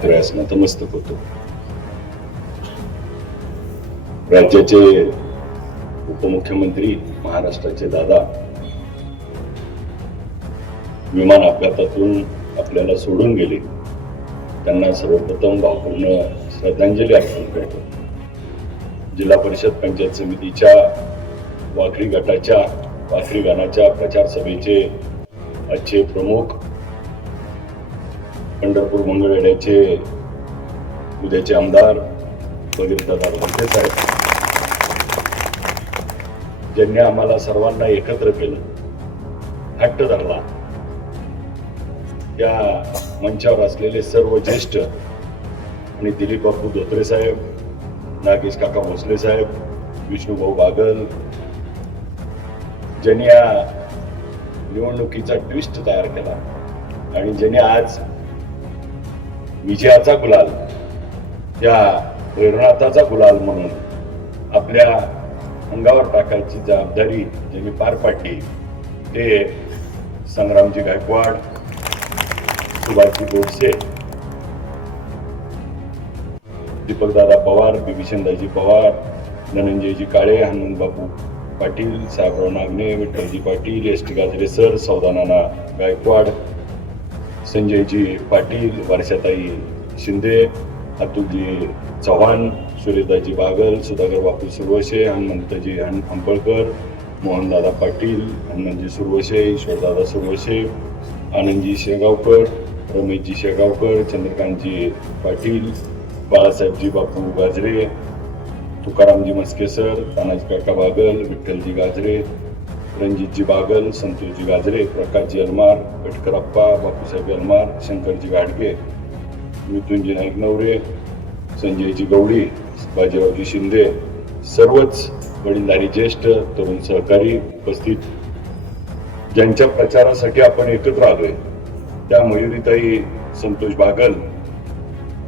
पुतळ्यास नतमस्तक होतो राज्याचे उपमुख्यमंत्री महाराष्ट्राचे दादा विमान अपघातातून आपल्याला सोडून गेले. त्यांना सर्वप्रथम भावपूर्ण श्रद्धांजली अर्पण करतो. जिल्हा परिषद पंचायत समितीच्या वाखरी गटाच्या वाखरी गाण्याच्या प्रचार सभेचे आजचे प्रमुख पंढरपूर मंगळवेड्याचे उद्याचे आमदार बघितदादा भलते साहेब. ज्यांनी आम्हाला सर्वांना एकत्र केलं हट्ट धरला. त्या मंचावर असलेले सर्व ज्येष्ठ आणि दिलीप बापू धोत्रे साहेब नागेश काका भोसले साहेब विष्णूभाऊ बागल ज्यांनी या निवडणुकीचा ट्विस्ट तयार केला आणि ज्यांनी आज विजयाचा गुलाल. त्या भैरवनाथाचा गुलाल म्हणून आपल्या अंगावर टाकायची जबाबदारी ज्यांनी पार पाडली. ते Sangramji Gaikwad Subhashji Godse Deepakdada Pawar Bibhishandaji Pawar Dhananjayji Kale Hanumantbabu Patil Sahebrao Nagne Vitthalji Patil S. T. Gajare sir Saudanana Gaikwad Sanjayji Patil Varshatai Shinde Atulji Chavan Suredaji Bagal Sudhakar Bapu Survashe Hanumantji हन मोहनदादा पाटील हनुमंतजी सुरवशे ईश्वरदादा सुरवशे आनंदजी शेगावकर रमेशजी शेगावकर चंद्रकांतजी पाटील बाळासाहेबजी बापू गाजरे तुकारामजी मस्केसर तानाजी काका बागल विठ्ठलजी गाजरे रणजितजी बागल संतोषजी गाजरे प्रकाशजी अलमार कटकरप्पा बापूसाहेब अलमार शंकरजी गाडगे मृत्युंजी नाईक नवरे संजयजी गवळी बाजीरावजी शिंदे सर्वच वडीलधारी ज्येष्ठ तरुण सहकारी उपस्थित. ज्यांच्या प्रचारासाठी आपण एकत्र आलोय. त्या मयुरीताई संतोष बागल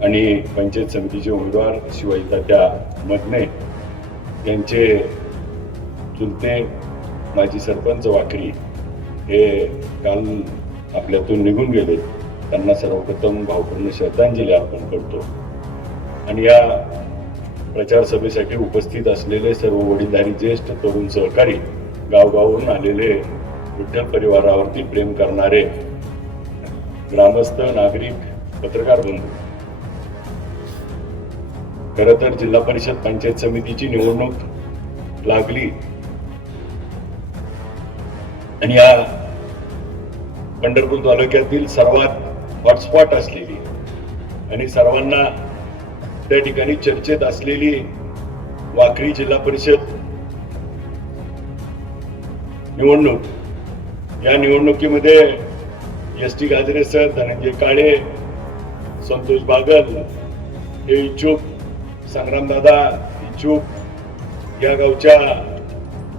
आणि पंचायत समितीचे उमेदवार शिवाजी तात्या मदने यांचे चुलते माजी सरपंच वाकरी हे काल आपल्यातून निघून गेले. त्यांना सर्वप्रथम भावपूर्ण श्रद्धांजली अर्पण करतो. आणि या प्रचार सभेसाठी उपस्थित असलेले सर्व वडीलधारी ज्येष्ठ तरुण सहकारी गावगावून आलेले विठ्ठल परिवारावरती प्रेम करणारे ग्रामस्थ नागरिक पत्रकार बंधू. खर तर जिल्हा परिषद पंचायत समितीची निवडणूक लागली. आणि या पंढरपूर तालुक्यातील सर्वात हॉटस्पॉट असलेली आणि सर्वांना त्या ठिकाणी चर्चेत असलेली वाकरी जिल्हा परिषद निवडणूक. या निवडणुकीमध्ये S T Gajre sir Dhananjay Kale Santosh Bagal हे इच्छुक संग्रामदादा इच्छुक या गावच्या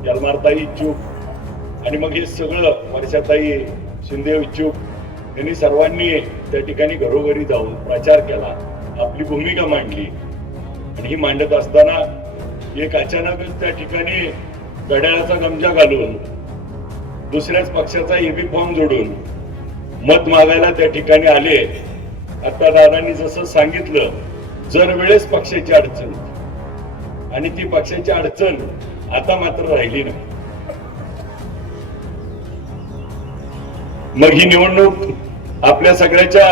यलमारताई इच्छुक आणि मग हे सगळं वर्षाताई शिंदे इच्छुक यांनी सर्वांनी त्या ठिकाणी घरोघरी जाऊन प्रचार केला. आपली भूमिका मांडली. आणि ही मांडत असताना एक अचानकच त्या ठिकाणी घड्याळाचा गमजा घालून दुसऱ्याच पक्षाचा एबी फॉर्म जोडून मत मागायला त्या ठिकाणी आले. आता दादांनी जसं सांगितलं जर वेळेस पक्षाची अडचण आणि ती पक्षाची अडचण आता मात्र राहिली नाही. मग ही निवडणूक आपल्या सगळ्याच्या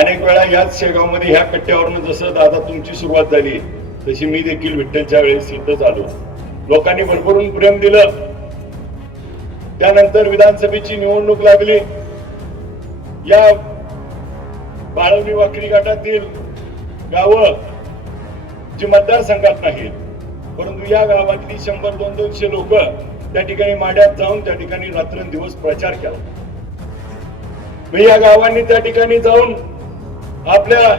अनेक वेळा याच शेगावमध्ये ह्या कट्ट्यावरनं जसं दादा तुमची सुरुवात झाली तशी मी देखील विठ्ठलच्या वेळेस इथं झालो. लोकांनी भरभरून प्रेम दिलं. त्यानंतर विधानसभेची निवडणूक लागली. या बाळवणी वाकरी गटातील गावं जी मतदारसंघात नाहीत परंतु या गावातली शंभर दोन दोनशे लोक त्या ठिकाणी माड्यात जाऊन त्या ठिकाणी रात्रंदिवस प्रचार केला. मी या गावांनी त्या ठिकाणी जाऊन आपल्या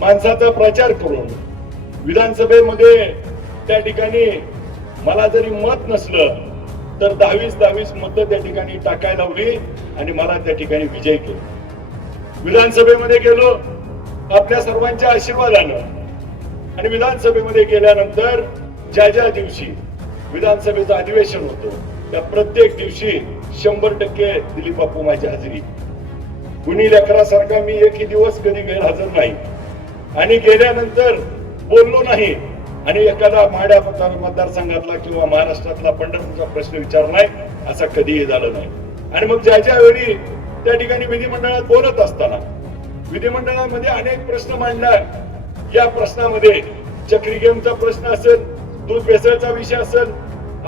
माणसाचा प्रचार करून विधानसभेमध्ये त्या ठिकाणी मला जरी मत नसलं तर दहावीस दहावीस मतं त्या ठिकाणी टाकायला हवी आणि मला त्या ठिकाणी विजय केला. विधानसभेमध्ये गेलो आपल्या सर्वांच्या आशीर्वादानं. आणि विधानसभेमध्ये गेल्यानंतर ज्या ज्या दिवशी विधानसभेचं अधिवेशन होतं त्या प्रत्येक दिवशी शंभर टक्के दिलीप बापू माझी हजेरी. कुणी लेकरासारखा मी एकही दिवस कधी गैरहजर नाही. आणि गेल्यानंतर बोललो नाही. आणि एखादा माड्या मतदारसंघातला किंवा महाराष्ट्रातला पंढरपूरचा प्रश्न विचार नाही असा कधीही झालं नाही. आणि मग ज्या ज्या वेळी त्या ठिकाणी विधिमंडळात बोलत असताना विधिमंडळामध्ये अनेक प्रश्न मांडणार या प्रश्नामध्ये चक्री गेमचा प्रश्न असेल दूध भेसळचा विषय असेल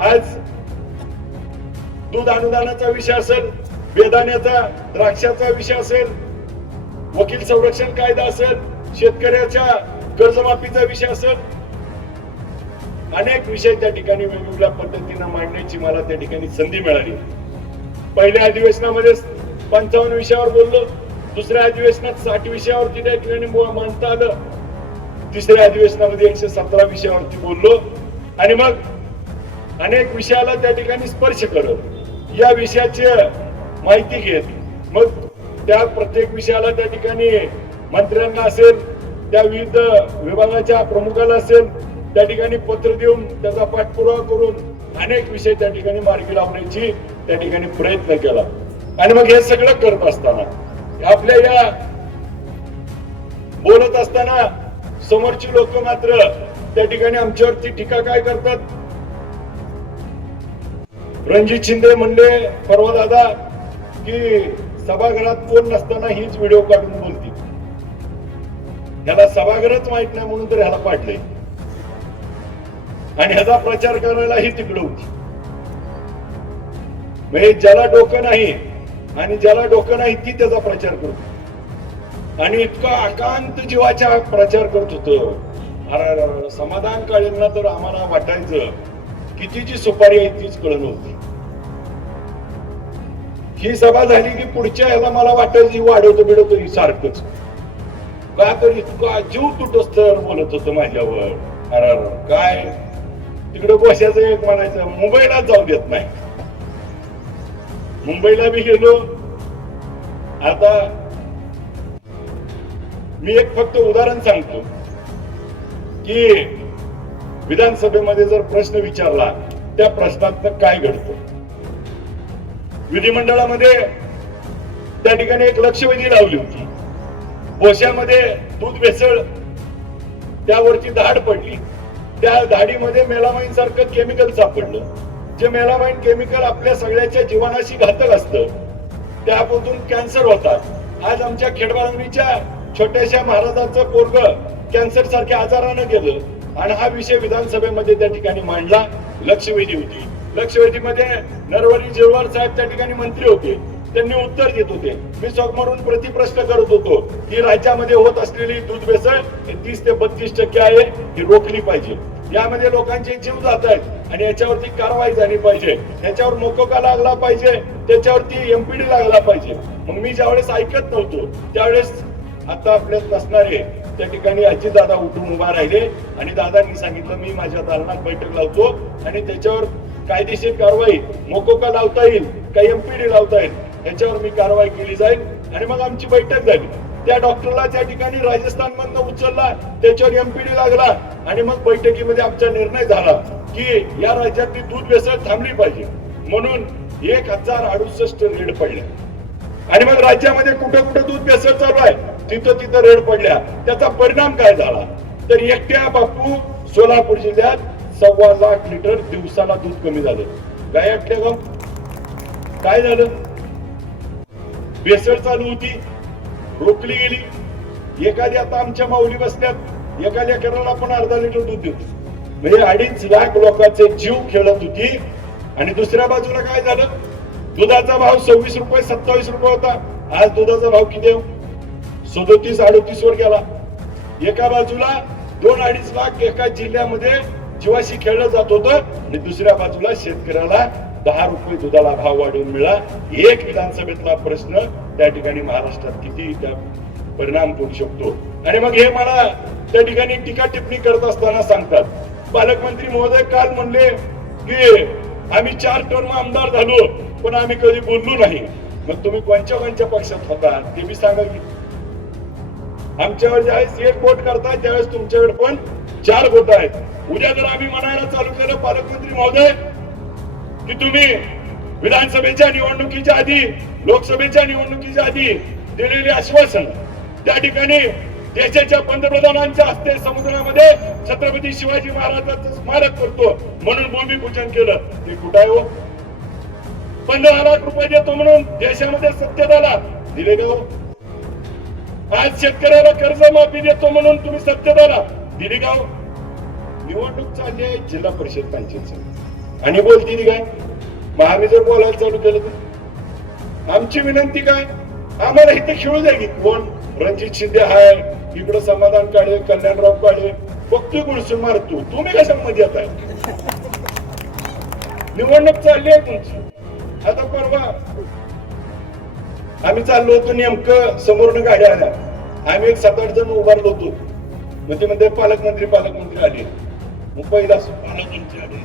आज दूध अनुदानाचा विषय असेल बेदाण्याचा द्राक्षाचा विषय असेल वकील संरक्षण कायदा असेल शेतकऱ्याच्या कर्जमाफीचा विषय असेल अनेक विषय त्या ठिकाणी वेगवेगळ्या पद्धतीनं मांडण्याची मला त्या ठिकाणी संधी मिळाली. पहिल्या अधिवेशनामध्ये पंचावन्न विषयावर बोललो दुसऱ्या अधिवेशनात साठ विषयावरती त्या ठिकाणी मांडता आलं तिसऱ्या अधिवेशनामध्ये एकशे सतरा विषयावरती बोललो आणि मग अनेक विषयाला त्या ठिकाणी स्पर्श करत. या विषयाची माहिती घेत. मग त्या प्रत्येक विषयाला त्या ठिकाणी मंत्र्यांना असेल त्या विविध विभागाच्या प्रमुखाला असेल त्या ठिकाणी पत्र देऊन त्याचा पाठपुरावा करून अनेक विषय त्या ठिकाणी मार्गी लावण्याची त्या ठिकाणी प्रयत्न केला. आणि मग हे सगळं करत असताना आपल्या या बोलत असताना समोरची लोक मात्र त्या ठिकाणी आमच्यावरती टीका काय करतात? रणजित शिंदे म्हणले परवा दादा की सभागृहात कोण नसताना हीच व्हिडिओ काढून बोलती ह्याला सभागृहच माहीत नाही म्हणून तर ह्याला पाडलंय. आणि ह्याचा प्रचार करायलाही तिकडे होती. म्हणजे ज्याला डोकं नाही आणि ज्याला डोकं नाही ती त्याचा प्रचार करतो. आणि इतका अकांत जीवाचा प्रचार करत होतो. समाधान काळींना तर आम्हाला वाटायचं कितीची सुपारी आहे तीच कळलं होती ही सभा झाली की पुढच्या याला मला वाटत जी वाढवतो बिडवतो ही सारखंच. का तर इतका जीव तुटस तर बोलत होतं माझ्यावर. अरे काय? तिकडे बसायचं एक म्हणायचं मुंबईला जाऊ देत नाही. मुंबईला मी गेलो. आता मी एक फक्त उदाहरण सांगतो. की विधानसभेमध्ये जर प्रश्न विचारला त्या प्रश्नात काय घडतं? विधिमंडळामध्ये त्या ठिकाणी एक लक्षवेधी लावली होती. बोशामध्ये दूध भेसळ त्यावरची धाड पडली. त्या धाडीमध्ये मेलामाईन सारखं केमिकल सापडलं. जे मेलामाईन केमिकल आपल्या सगळ्याच्या जीवनाशी घातक असतं त्यापासून कॅन्सर होतात. आज आमच्या खेडबाळंगीच्या छोट्याशा महाराजांचं पोरग कॅन्सर सारख्या आजारानं गेलं. आणि हा विषय विधानसभेमध्ये त्या ठिकाणी मांडला. लक्षवेधी होती. लक्षवेधीमध्ये नरवरी जेळवार साहेब त्या ठिकाणी मंत्री होते त्यांनी उत्तर देत होते. मी समोरून प्रतिप्रश्न करत होतो की राज्यामध्ये होत असलेली दूध भेसळ तीस ते बत्तीस टक्के आहे ही रोखली पाहिजे. यामध्ये लोकांचे जीव जात आहेत आणि याच्यावरती कारवाई झाली पाहिजे. याच्यावर मोकोका लागला पाहिजे? त्याच्यावरती एमपीडी लागला पाहिजे. मग मी ज्यावेळेस ऐकत नव्हतो त्यावेळेस आता आपल्यात नसणारे त्या ठिकाणी अजित दादा उठून उभा राहिले आणि दादांनी सांगितलं मी माझ्या दालनात बैठक लावतो आणि त्याच्यावर कायदेशीर कारवाई मोकोका लावता येईल का एमपीडी लावता येईल याच्यावर मी कारवाई केली जाईल आणि मग आमची बैठक झाली. त्या डॉक्टरला त्या ठिकाणी राजस्थान मधनं उचलला त्याच्यावर एमपीडी लागला आणि मग बैठकीमध्ये आमचा निर्णय झाला की या राज्यातली दूध व्यसन थांबली पाहिजे. म्हणून एक हजार अडुसष्ट रेड पडल्या आणि मग राज्यामध्ये कुठे कुठं दूध व्यसन चालू आहे? तिथं तिथं रेड पडल्या. त्याचा परिणाम काय झाला? तर एकट्या बापू सोलापूर जिल्ह्यात सव्वा लाख लिटर दिवसाला दूध कमी झालं. काय वाटलं गाव काय झालं? बेसळ चालू होती. रोखली गेली. एखादी आता आमच्या माऊली बसल्यात. एका लेकराला आपण अर्धा लिटर दूध देतो. म्हणजे अडीच लाख लोकांचे जीव खेळत होती. आणि दुसऱ्या बाजूला काय झालं? दुधाचा भाव सव्वीस रुपये सत्तावीस रुपये होता. आज दुधाचा भाव किती आहे? सदोतीस अडोतीस वर गेला. एका बाजूला दोन अडीच लाख एका जिल्ह्यामध्ये जीवाशी खेळलं जात होतं आणि दुसऱ्या बाजूला शेतकऱ्याला दहा रुपये दुधाला भाव वाढवून मिळा एक विधानसभेतला प्रश्न त्या ठिकाणी महाराष्ट्रात किती त्या परिणाम करू शकतो? आणि मग हे मला त्या ठिकाणी टीका टिप्पणी करत असताना सांगतात. पालकमंत्री महोदय काल म्हणले की आम्ही चार टर्म आमदार झालो पण आम्ही कधी बोललो नाही. मग तुम्ही कोणत्या कोणत्या पक्षात होता? ते मी सांगा की. आमच्यावर ज्यावेळेस एक बोट करताय त्यावेळेस तुमच्याकडे पण चार बोट आहेत. उद्या जर आम्ही म्हणायला चालू केलं पालकमंत्री महोदय की तुम्ही विधानसभेच्या निवडणुकीच्या आधी लोकसभेच्या निवडणुकीच्या आधी दिलेली आश्वासन त्या ठिकाणी देशाच्या पंतप्रधानांच्या हस्ते समुद्रामध्ये छत्रपती शिवाजी महाराजांचं स्मारक करतो म्हणून भूमिपूजन केलं. ते कुठं आहे हो? पंधरा लाख रुपये देतो म्हणून देशामध्ये सत्यताला दिले का हो? आज शेतकऱ्याला कर्जमाफी देतो म्हणून तुम्ही सत्यताला दिली हो निवडणूक चालली आहे जिल्हा परिषद पंचायत आणि बोलती ती काय? मग आम्ही जर बोलायला चालू केलं तर. आमची विनंती काय? आम्हाला इथे खेळू द्या की. कोण? रणजित शिंदे हाय इकडं समाधान काळे कल्याणराव काळे. बघतोय गुळसून मारतो. तुम्ही कशामध्ये येत आहे निवडणूक चालली आहे तुमची. आता परवा आम्ही चाललो होतो नेमकं समोरनं गाड्या आल्या. आम्ही एक सात आठ जण उभारलो होतो. मग ते म्हणते पालकमंत्री पालकमंत्री आले. मुंबईला पहिला पालकमंत्री आले.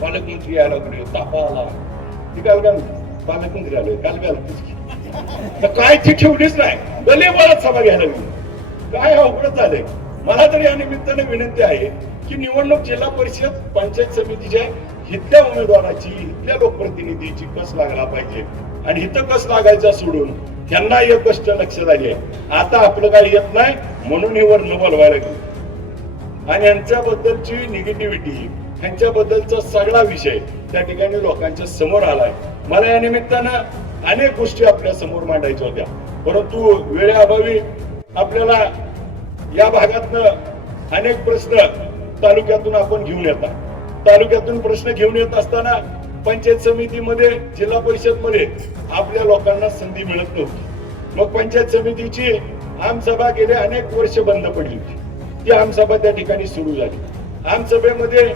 पालकमंत्री यायला कुठे तापा आला. ती काल का पालकमंत्री आले काल काय तर काय ती ठेवलीच नाही. भले मला सभा घ्यायला मी काय अवघड झालंय. मला तरी या निमित्ताने विनंती आहे की निवडणूक जिल्हा परिषद पंचायत समितीच्या इथल्या उमेदवाराची इथल्या लोकप्रतिनिधीची कस लागला पाहिजे? आणि इथं कस लागायचा सोडून त्यांना एक गोष्ट लक्षात आली आहे. आता आपलं काही येत नाही म्हणून ही वर्ण बोलवायला लागली. आणि यांच्याबद्दलची निगेटिव्हिटी यांच्याबद्दलचा सगळा विषय त्या ठिकाणी लोकांच्या समोर आलाय. मला या निमित्तानं अनेक गोष्टी आपल्यासमोर मांडायच्या होत्या. परंतु वेळेअभावी आपल्याला या भागातनं अनेक प्रश्न तालुक्यातून आपण घेऊन येतात तालुक्यातून प्रश्न घेऊन येत असताना पंचायत समितीमध्ये जिल्हा परिषदमध्ये आपल्या लोकांना संधी मिळत नव्हती. मग पंचायत समितीची आमसभा गेले अनेक वर्ष बंद पडली होती. ती आमसभा त्या ठिकाणी सुरू झाली. आमसभेमध्ये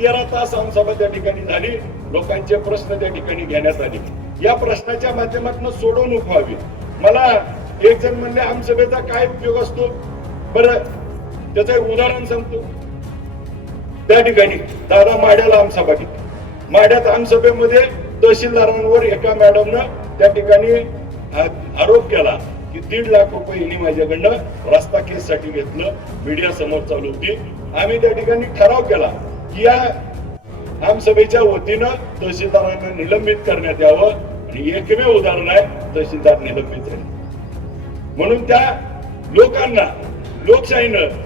तेरा तास आमसभा त्या ठिकाणी झाली. लोकांचे प्रश्न त्या ठिकाणी घेण्यात आले. या प्रश्नाच्या माध्यमातून सोडवणूक व्हावी. मला एक जण म्हणले आमसभेचा काय उपयोग असतो? बरं त्याचं एक उदाहरण सांगतो. त्या ठिकाणी दादा माड्याला आमसभा घेतली. माड्यात ग्रामसभेमध्ये तहसीलदारांवर एका मॅडमनं त्या ठिकाणी आरोप केला की दीड लाख रुपये हिने माझ्याकडनं रस्ता केस साठी घेतलं मीडिया समोर चालू होती. आम्ही त्या ठिकाणी ठराव केला की या आमसभेच्या वतीनं तहसीलदारांना निलंबित करण्यात यावं आणि एकमेव उदाहरण आहे तहसीलदार निलंबित झाले. म्हणून त्या लोकांना लोकशाहीनं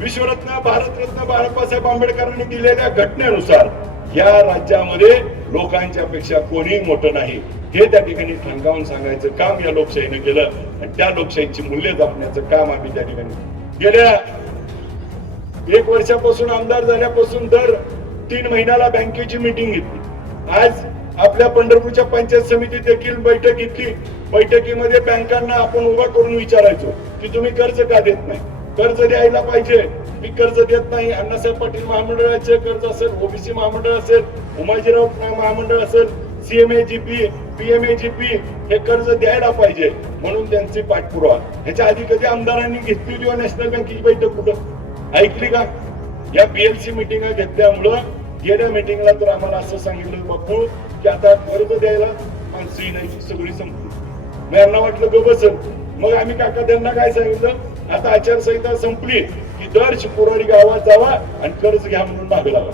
विश्वरत्न भारतरत्न बाळासाहेब आंबेडकरांनी दिलेल्या घटनेनुसार या राज्यामध्ये लोकांच्या पेक्षा कोणीही मोठं नाही. हे त्या ठिकाणी ठणकावून सांगायचं काम या लोकशाहीनं केलं आणि त्या लोकशाहीची मूल्य जपण्याचं काम आम्ही त्या ठिकाणी गेल्या एक वर्षापासून आमदार झाल्यापासून दर तीन महिन्याला बँकेची मिटिंग घेतली. आज आपल्या पंढरपूरच्या पंचायत समिती देखील बैठक घेतली. बैठकीमध्ये बँकांना आपण उभा करून विचारायचो की तुम्ही कर्ज का देत नाही? कर्ज द्यायला पाहिजे. मी कर्ज देत नाही. अण्णासाहेब पाटील महामंडळाचे कर्ज असेल ओबीसी महामंडळ असेल उमाजीराव महामंडळ असेल सीएमएजीपी पीएमएजीपी हे कर्ज द्यायला पाहिजे. म्हणून त्यांची पाठपुरावा. ह्याच्या आधी कधी आमदारांनी घेतलेली हो नॅशनल बँकेची बैठक कुठं? ऐकली का? या बीएलसी मिटिंग घेतल्यामुळं गेल्या मिटिंगला तर आम्हाला असं सांगितलं बापू की आता कर्ज द्यायला माणसं नाही सगळी संपली. मग यांना वाटलं ग बसल मग आम्ही काका त्यांना काय सांगितलं? आता आचारसंहिता संपली की दर शुक्रवारी गावात जावा आणि कर्ज घ्या म्हणून मागे लावा.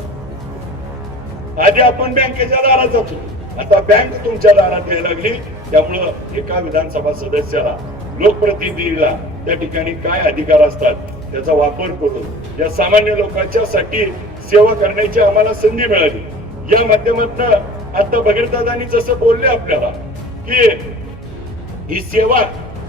आधी आपण बँकेच्या दारात जातो. आता बँक तुमच्या दारात यायला लागली. त्यामुळं एका विधानसभा सदस्याला लोकप्रतिनिधीला त्या ठिकाणी काय अधिकार असतात त्याचा वापर करून या सामान्य लोकांच्या साठी सेवा करण्याची आम्हाला संधी मिळाली. या माध्यमातून आता भगीरदादांनी जसं बोलले आपल्याला की ही सेवा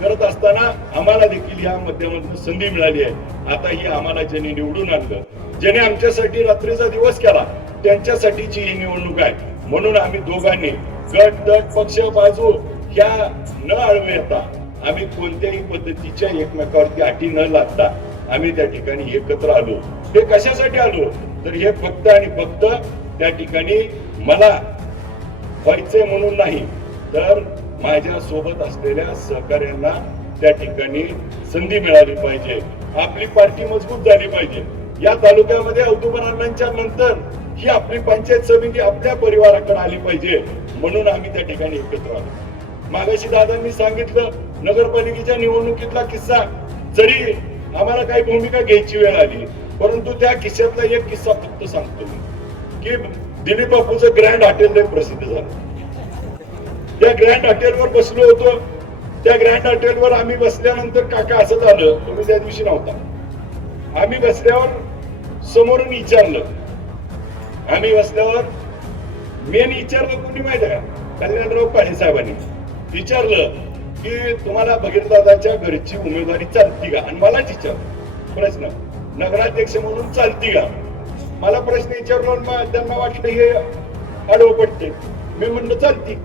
करत असताना आम्हाला देखील या माध्यमातून संधी मिळाली आहे. आता ही आम्हाला ज्यांनी निवडून आणलं ज्याने आमच्यासाठी रात्रीचा दिवस केला त्यांच्यासाठीची ही निवडणूक आहे. म्हणून आम्ही दोघांनी गट दट पक्ष बाजू ह्या न आळवे येता आम्ही कोणत्याही पद्धतीच्या एकमेकावरती अटी न लागता आम्ही त्या ठिकाणी एकत्र आलो. हे कशासाठी आलो? तर हे फक्त आणि फक्त त्या ठिकाणी मला व्हायचंय म्हणून नाही तर माझ्या सोबत असलेल्या सहकार्यांना त्या ठिकाणी संधी मिळाली पाहिजे. आपली पार्टी मजबूत झाली पाहिजे. या तालुक्यामध्ये औदुबरांच्या नंतर ही आपली पंचायत समिती आपल्या परिवाराकडे आली पाहिजे. म्हणून आम्ही त्या ठिकाणी एकत्र आलो. मागाशी दादांनी सांगितलं नगरपालिकेच्या निवडणुकीतला किस्सा. जरी आम्हाला काही भूमिका घ्यायची वेळ आली परंतु त्या किस्स्यातला एक किस्सा फक्त सांगतो मी. की दिलीप बापूचं ग्रँड हॉटेल प्रसिद्ध झालं. त्या ग्रँड हॉटेलवर बसलो होतो त्या ग्रँड हॉटेलवर आम्ही बसल्यानंतर काका असं झालं तुम्ही त्या दिवशी नव्हता. आम्ही बसल्यावर समोरून विचारलं. आम्ही बसल्यावर मेन विचारलं कोणी माहिती आहे का? कल्याणराव पाणी साहेबांनी. विचारलं की तुम्हाला भगीरदादाच्या घरची उमेदवारी चालती का? आणि मलाच विचार प्रश्न. नगराध्यक्ष म्हणून चालती का? मला प्रश्न विचारलो मग त्यांना वाटलं हे आडवं पडते मी म्हणलं चालती.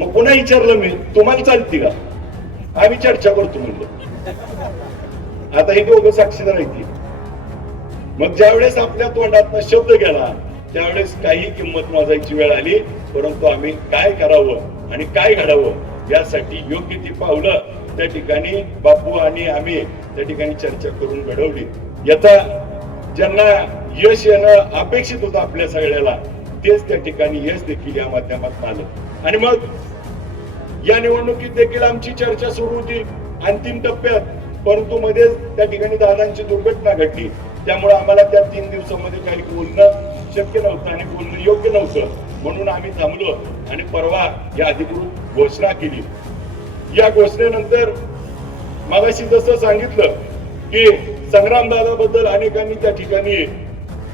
मग पुन्हा विचारलं मी तुम्हाला चालते का? आम्ही चर्चा करतो म्हणलं. आता हे दोघं साक्षीदार आहेत मग ज्यावेळेस आपल्या तोंडात शब्द गेला त्यावेळेस काही किंमत मोजायची वेळ आली परंतु आम्ही काय करावं आणि काय घडावं यासाठी योग्य ती पावलं त्या ठिकाणी बापू आणि आम्ही त्या ठिकाणी चर्चा करून घडवली. याचा ज्यांना यश येणं अपेक्षित होतं आपल्या सगळ्याला तेच त्या ठिकाणी यश देखील या माध्यमात आलं. आणि मग या निवडणुकीत देखील आमची चर्चा सुरू होती अंतिम टप्प्यात. परंतु मध्येच त्या ठिकाणी दादांची दुर्घटना घडली. त्यामुळे आम्हाला त्या तीन दिवसामध्ये काही बोलणं शक्य नव्हतं आणि बोलणं योग्य नव्हतं. म्हणून आम्ही थांबलो आणि परवा या अधिकृत घोषणा केली. या घोषणेनंतर मागाशी जसं सांगितलं की संग्राम दादाबद्दल अनेकांनी त्या ठिकाणी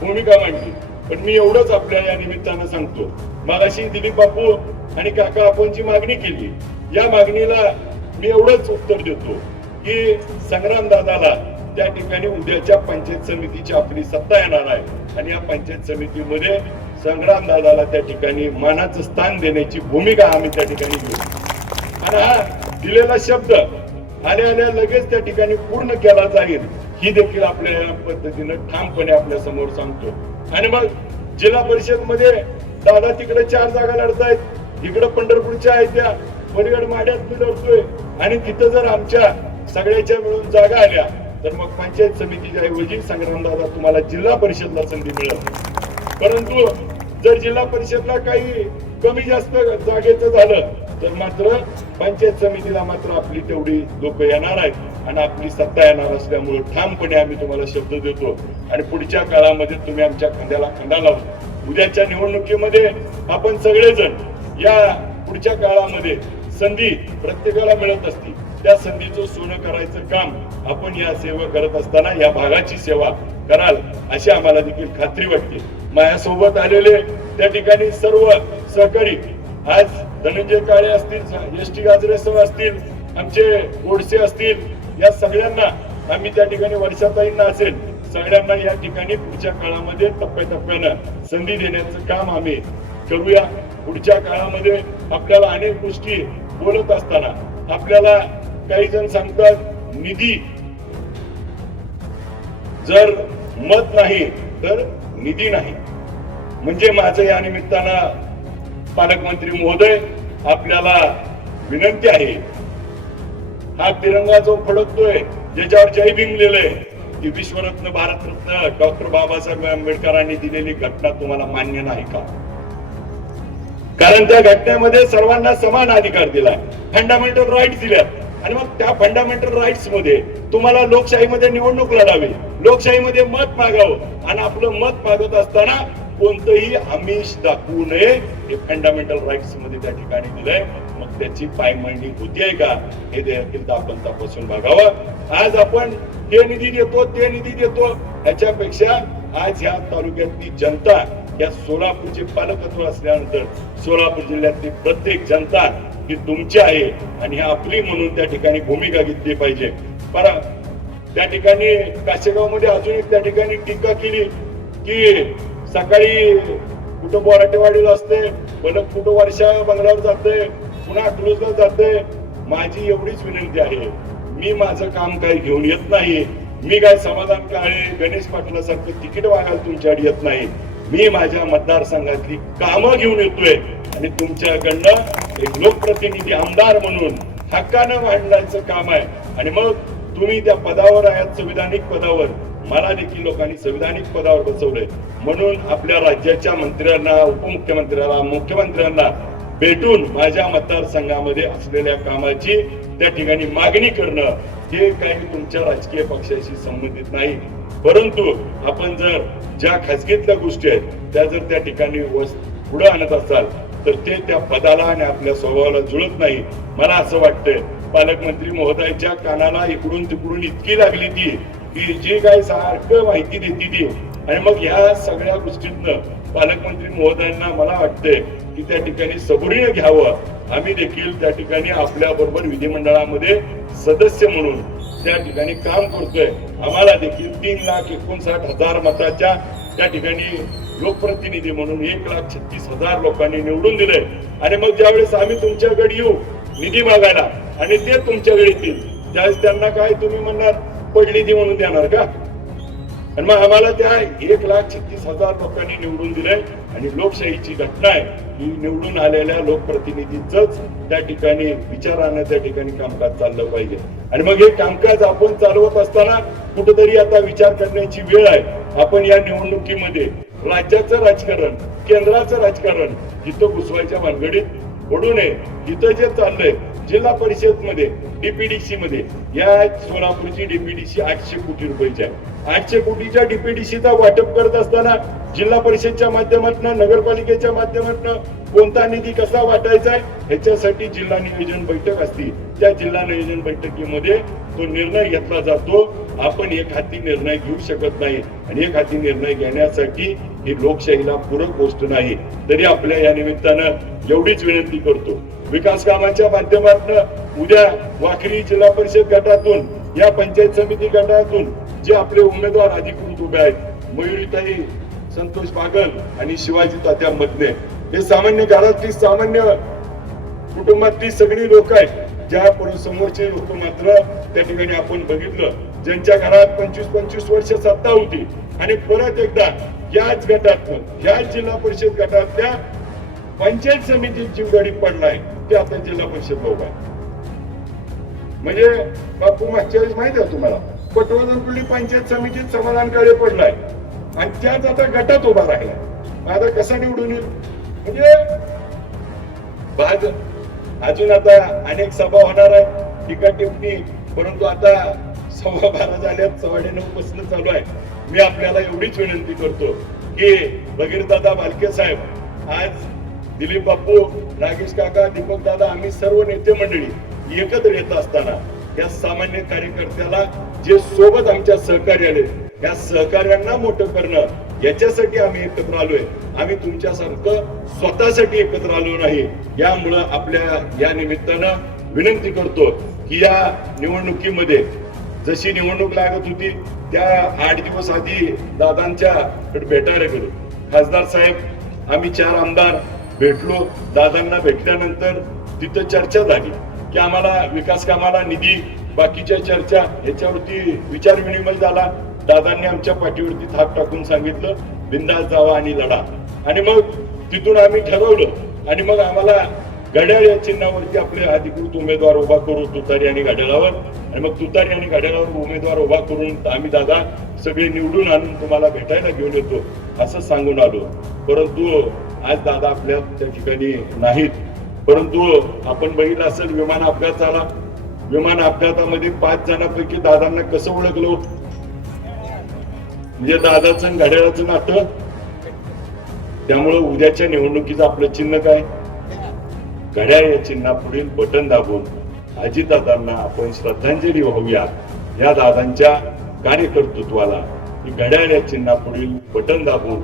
भूमिका मांडली. पण मी एवढंच आपल्या या निमित्तानं सांगतो. मागाशी दिलीप बापू आणि काका आपण जी मागणी केली. या मागणीला मी एवढंच उत्तर देतो की संग्राम दादाला त्या ठिकाणी उद्याच्या पंचायत समितीची आपली सत्ता येणार आहे. आणि या पंचायत समितीमध्ये संग्राम दादाला त्या ठिकाणी मानाचं स्थान देण्याची भूमिका आम्ही त्या ठिकाणी घेऊ. आणि हा दिलेला शब्द आल्या आल्या लगेच त्या ठिकाणी पूर्ण केला जाईल ही देखील आपल्या या पद्धतीनं ठामपणे आपल्यासमोर सांगतो. आणि मग जिल्हा परिषदमध्ये दादा तिकडे चार जागा लढतायत. इकडं पंढरपूरच्या आहेत त्या. पलीकड माड्यात मी लढतोय आणि तिथं जर आमच्या सगळ्याच्या मिळून जागा आल्या तर मग पंचायत समितीच्या ऐवजी संग्रामदादा तुम्हाला जिल्हा परिषदला संधी मिळत परंतु जर जिल्हा परिषदला काही कमी जास्त जागेचं झालं तर मात्र पंचायत समितीला मात्र आपली तेवढी लोक येणार आहेत. आणि आपली सत्ता येणार असल्यामुळे ठामपणे आम्ही तुम्हाला शब्द देतो. आणि पुढच्या काळामध्ये तुम्ही आमच्या खांद्याला खांदा लावून उद्याच्या निवडणुकीमध्ये आपण सगळेजण या पुढच्या काळामध्ये संधी प्रत्येकाला मिळत असते त्या संधीचं सोनं करायचं काम आपण या सेवा करत असताना या भागाची सेवा कराल अशी आम्हाला देखील खात्री वाटते. माझ्यासोबत आलेले त्या ठिकाणी सर्व सहकारी आज धनंजय काळे असतील एस टी गाजरेसह असतील आमचे गोडसे असतील या सगळ्यांना आम्ही त्या ठिकाणी वर्षाताईंना असेल सगळ्यांना या ठिकाणी पुढच्या काळामध्ये टप्प्याटप्प्यानं संधी देण्याचं काम आम्ही करूया. पुढच्या काळामध्ये आपल्याला अनेक गोष्टी बोलत असताना आपल्याला काही जण सांगतात निधी. जर मत नाही तर निधी नाही. म्हणजे माझं या निमित्तानं पालकमंत्री महोदय आपल्याला विनंती आहे हा तिरंगा जो फडकतोय ज्याच्यावर जय भीम लिहिलंय ती विश्वरत्न भारतरत्न डॉक्टर बाबासाहेब आंबेडकरांनी दिलेली घटना तुम्हाला मान्य नाही का? कारण त्या घटनेमध्ये सर्वांना समान अधिकार दिला फंडामेंटल राईट दिल्यात. आणि मग त्या फंडामेंटल राईट्समध्ये तुम्हाला लोकशाहीमध्ये निवडणूक लढावी लोकशाहीमध्ये मत मागावं. आणि आपलं मत मागत असताना कोणतंही आमिष दाखवू नये हे फंडामेंटल राईट्समध्ये त्या ठिकाणी दिलंय. मग त्याची पायमंडी आहे का? हे देखील आपण तपासून बघावं. आज आपण हे निधी देतो ते निधी देतो. ह्याच्यापेक्षा आज ह्या तालुक्यातली जनता या सोलापूरचे पालकत्व असल्यानंतर सोलापूर जिल्ह्यातली प्रत्येक जनता ही तुमची आहे आणि ही आपली म्हणून त्या ठिकाणी भूमिका घेतली पाहिजे. पर त्या ठिकाणी काशेगावमध्ये अजून एक त्या ठिकाणी टीका केली की सकाळी कुठं बोराटेवाडीला असते परत कुठं वर्षा बंगल्यावर जाते पुन्हा अकलूजला जाते. माझी एवढीच विनंती आहे मी माझं काम काही घेऊन येत नाही. मी काय समाधान काय गणेश पाटलासारखं तिकीट वागायला तुमच्याकडे येत नाही. मी माझ्या मतदारसंघातली कामं घेऊन येतोय. आणि तुमच्याकडनं एक लोकप्रतिनिधी आमदार म्हणून हक्कानं मांडण्याचं काम आहे. आणि मग तुम्ही त्या पदावर आहात संविधानिक पदावर. मला देखील लोकांनी संविधानिक पदावर बसवलंय. म्हणून आपल्या राज्याच्या मंत्र्यांना उपमुख्यमंत्र्यांना मुख्यमंत्र्यांना भेटून माझ्या मतदारसंघामध्ये असलेल्या कामाची त्या ठिकाणी मागणी करणं हे काही तुमच्या राजकीय पक्षाशी संबंधित नाही. परंतु आपण जर ज्या खासगीतल्या गोष्टी आहेत त्या जर त्या ठिकाणी पुढे आणत असाल तर ते त्या पदाला आणि आपल्या स्वभावाला जुळत नाही. मला असं वाटतंय पालकमंत्री महोदयाच्या कानाला इकडून तिकडून इतकी लागली ती की जी काय सारखं माहिती देते ती. आणि मग ह्या सगळ्या गोष्टीतनं पालकमंत्री महोदयांना मला वाटतंय की त्या ठिकाणी सबुरीनं घ्यावं. आम्ही देखील त्या ठिकाणी आपल्या बरोबर विधिमंडळामध्ये सदस्य म्हणून त्या ठिकाणी काम करतोय. आम्हाला देखील तीन लाख एकोणसाठ हजार मताच्या त्या ठिकाणी लोकप्रतिनिधी म्हणून एक लाख छत्तीस हजार लोकांनी निवडून दिले आणि मग ज्यावेळेस आम्ही तुमच्याकडे येऊ निधी मागायला आणि ते तुमच्याकडे येतील त्यावेळेस त्यांना काय तुम्ही म्हणणार पडली निधी म्हणून देणार का? आणि मग आम्हाला त्या एक लाख छत्तीस हजार लोकांनी निवडून दिले आणि लोकशाहीची घटना आहे ही निवडून आलेल्या लोकप्रतिनिधींच त्या ठिकाणी विचारानं त्या ठिकाणी कामकाज चाललं पाहिजे. आणि मग हे कामकाज आपण चालवत असताना कुठेतरी आता विचार करण्याची वेळ आहे. आपण या निवडणुकीमध्ये राज्याचं राजकारण केंद्राचं राजकारण जिथं घुसवायच्या भानगडीत म्हणून इथं जे चाललंय जिल्हा परिषदमध्ये डीपीडीसी मध्ये या सोलापूरची डीपीडीसी आठशे कोटी रुपयाची आहे. आठशे कोटीच्या डीपीडीसीचा वाटप करत असताना जिल्हा परिषदच्या माध्यमातून नगरपालिकेच्या माध्यमातून कोणता निधी कसा वाटायचा आहे ह्याच्यासाठी जिल्हा नियोजन बैठक असती. त्या जिल्हा नियोजन बैठकीमध्ये तो निर्णय घेतला जातो. आपण एक हाती निर्णय घेऊ शकत नाही. आणि एक हाती निर्णय घेण्यासाठी ही लोकशाहीला पूरक गोष्ट नाही. तरी आपल्या या निमित्तानं एवढीच विनंती करतो. विकास कामाच्या माध्यमातून उद्या वाखरी जिल्हा परिषद गटातून या पंचायत समिती गटातून जे आपले उमेदवार अधिकृत उभे आहेत मयुरीताई संतोष पागल आणि शिवाजी तात्या मधने हे सामान्य घरातली सामान्य कुटुंबातली सगळी लोक आहेत ज्या समोरचे लोक मात्र त्या ठिकाणी आपण बघितलं ज्यांच्या घरात पंचवीस पंचवीस वर्ष सत्ता होती आणि परत एकदा याच गटातून याच जिल्हा परिषद गटातल्या पंचायत समितीत जीव गडी पडलाय ते आता जिल्हा परिषद लोक आहे. म्हणजे बापू मागच्या वेळेस माहीत आहे तुम्हाला पटवर्धनकुर्ली पंचायत समितीत समाधानकडे पडलाय आणि त्याच आता गटात उभा राहिला आता कसा निवडून येईल? म्हणजे भाज अजून आता अनेक सभा होणार आहे टीका टिप्पणी परंतु आता सव्वा बारा झाल्यात सव्वाडे नऊ पासून चालू आहे. मी आपल्याला एवढीच विनंती करतो की भगीरदादा बालके साहेब आज दिलीप बापू नागेश काका दीपक दादा आम्ही सर्व नेते मंडळी एकत्र येत असताना या सामान्य कार्यकर्त्याला जे सोबत आमच्या सहकारी आले या सहकार्यांना मोठं करणं याच्यासाठी आम्ही एकत्र आलोय. आम्ही तुमच्यासारखं स्वतःसाठी एकत्र आलो नाही. यामुळं आपल्या या निमित्तानं विनंती करतो की या निवडणुकीमध्ये जशी निवडणूक लागत होती त्या आठ दिवस आधी दादांच्या भेटायला गेलो. खासदार साहेब आम्ही चार आमदार भेटलो. दादांना भेटल्यानंतर तिथं चर्चा झाली की आम्हाला विकास कामाला निधी बाकीच्या चर्चा ह्याच्यावरती विचार विनिमय झाला. दादांनी आमच्या पाठीवरती थाप टाकून सांगितलं बिंदास जावा आणि लढा. आणि मग तिथून आम्ही ठरवलं आणि मग आम्हाला घड्याळ या चिन्हावरती आपले अधिकृत उमेदवार उभा करू तुतारी आणि घड्याळावर आणि मग तुतारी आणि घड्याळावर उमेदवार उभा करून आम्ही दादा सगळे निवडून आणून तुम्हाला भेटायला घेऊन येतो असं सांगून आलो. परंतु आज दादा आपल्या त्या ठिकाणी नाहीत. परंतु आपण बघितलं असेल विमान अपघात झाला विमान अपघातामध्ये पाच जणांपैकी दादांना कसं ओळखलो? म्हणजे दादाचं घड्याळाचं नातं? त्यामुळं उद्याच्या निवडणुकीचं आपलं चिन्ह काय? घड्याळ या चिन्हापुढील बटन दाबून अजितदादांना आपण श्रद्धांजली वाहूया. या दादांच्या कार्यकर्तृत्वाला घड्याळ या चिन्हापुढील बटन दाबून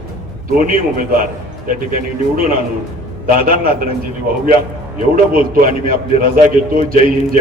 दोन्ही उमेदवार त्या ठिकाणी निवडून आणून दादांना आदरांजली वाहूया. एवढं बोलतो आणि मी आपली रजा घेतो. जय हिंद जय